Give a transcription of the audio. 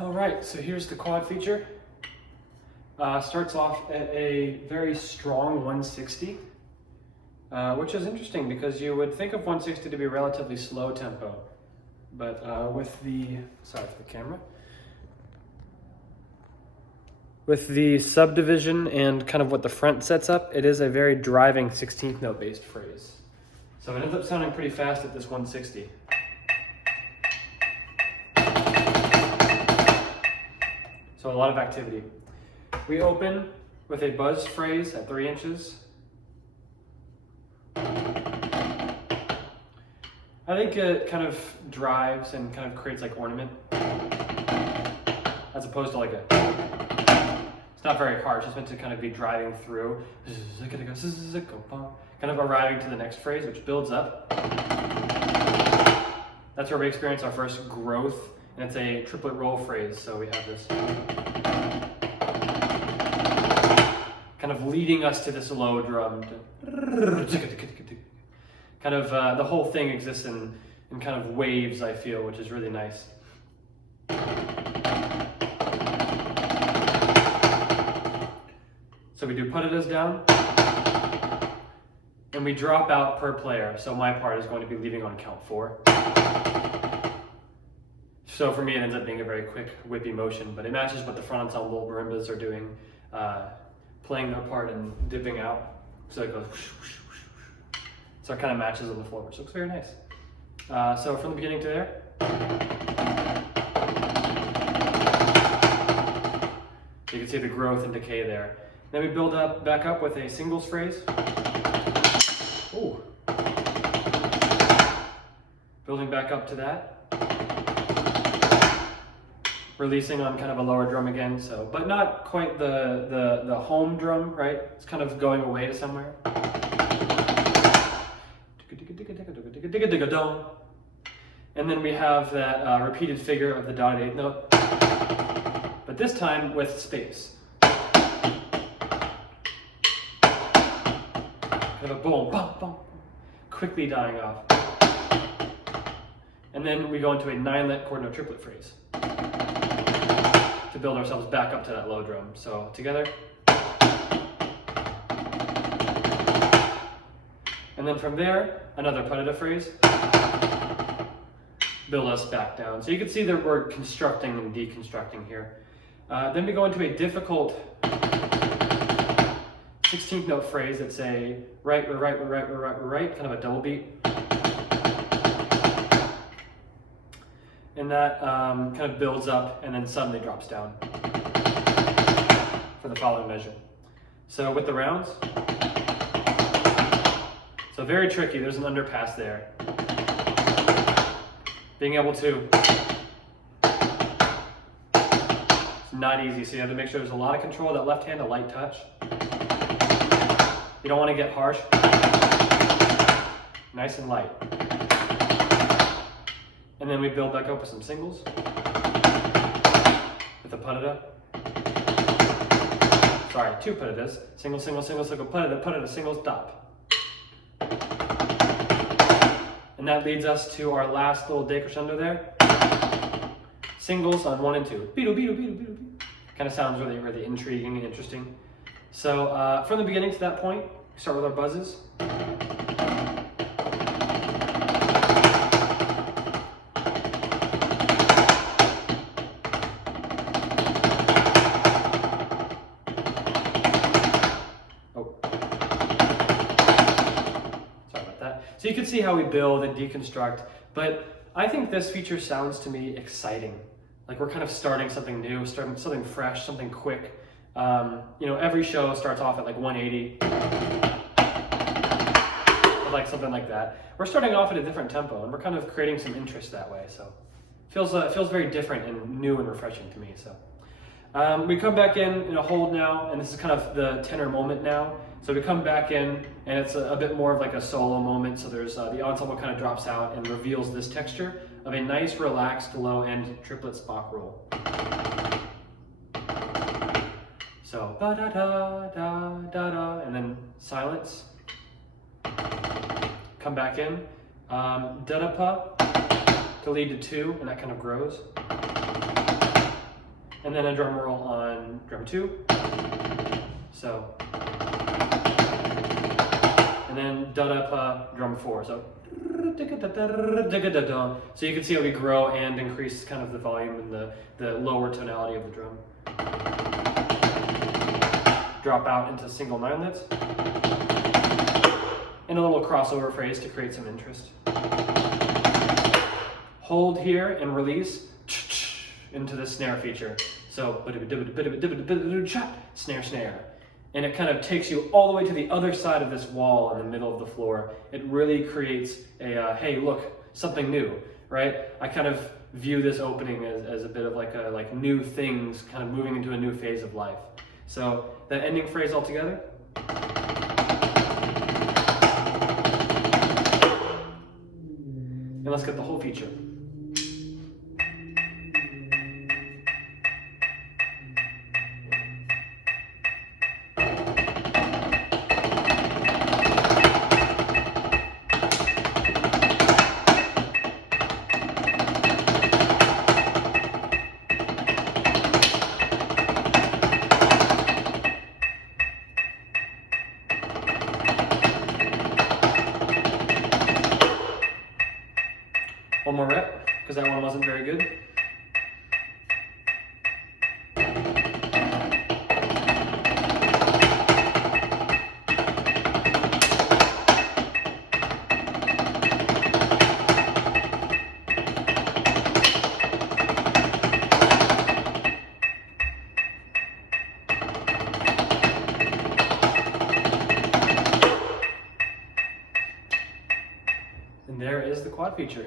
All right, so here's the quad feature. Starts off at a very strong 160, which is interesting because you would think of 160 to be relatively slow tempo, but sorry for the camera. With the subdivision and kind of what the front sets up, it is a very driving 16th note based phrase. So it ends up sounding pretty fast at this 160. So a lot of activity. We open with a buzz phrase at 3 inches. I think it kind of drives and kind of creates like ornament, as opposed to like a, it's not very harsh, it's meant to kind of be driving through, kind of arriving to the next phrase, which builds up. That's where we experience our first growth, and it's a triplet roll phrase, so we have this kind of leading us to this low drum. Kind of, the whole thing exists in kind of waves, I feel, which is really nice. So we do patadas down, and we drop out per player. So my part is going to be leaving on count 4. So for me, it ends up being a very quick, whippy motion, but it matches what the front ensemble marimbas are doing, playing their part and dipping out. So it goes whoosh, whoosh, whoosh, whoosh. So it kind of matches on the floor, which looks very nice. So from the beginning to there. You can see the growth and decay there. Then we build up back up with a singles phrase. Ooh. Building back up to that. Releasing on kind of a lower drum again, so, but not quite the home drum, right? It's kind of going away to somewhere. And then we have that repeated figure of the dotted eighth note, but this time with space. Kind of a boom, bum, bum, quickly dying off. And then we go into a 9-let chord note triplet phrase to build ourselves back up to that low drum. So together. And then from there, another patada phrase. Build us back down. So you can see that we're constructing and deconstructing here. Then we go into a difficult 16th note phrase that's a right, kind of a double beat. And that kind of builds up and then suddenly drops down for the following measure. So with the rounds, so very tricky, there's an underpass there. Being able to, it's not easy, so you have to make sure there's a lot of control of that left hand, a light touch. You don't want to get harsh. Nice and light. And then we build back up with some singles. With a patada. Sorry, 2 patadas. Single, single, single, single, patada, patada, single, stop. And that leads us to our last little decrescendo there. Singles on 1 and 2. Beetle, beetle, beetle, beetle, beetle. Kind of sounds really, really intriguing and interesting. So from the beginning to that point, we start with our buzzes. So you can see how we build and deconstruct, but I think this feature sounds to me exciting. Like we're kind of starting something new, starting something fresh, something quick. You know, every show starts off at like 180, or like something like that. We're starting off at a different tempo, and we're kind of creating some interest that way. So it feels very different and new and refreshing to me. So we come back in a hold now, and this is kind of the tenor moment now. So we come back in, and it's a bit more of like a solo moment. So there's the ensemble kind of drops out and reveals this texture of a nice, relaxed, low-end triplet Spock roll. So ba da da da da da, and then silence. Come back in, da da pa to lead to 2, and that kind of grows. and then a drum roll on drum 2. So, and then da-da-pa, drum 4. So, so you can see how we grow and increase kind of the volume and the lower tonality of the drum. Drop out into single 9-lets. And a little crossover phrase to create some interest. Hold here and release into the snare feature. So, snare, snare. And it kind of takes you all the way to the other side of this wall in the middle of the floor. It really creates a, hey, look, something new, right? I kind of view this opening as a bit of like new things kind of moving into a new phase of life. So that ending phrase all together. And let's get the whole feature. One more rep, because that one wasn't very good. And there is the quad feature.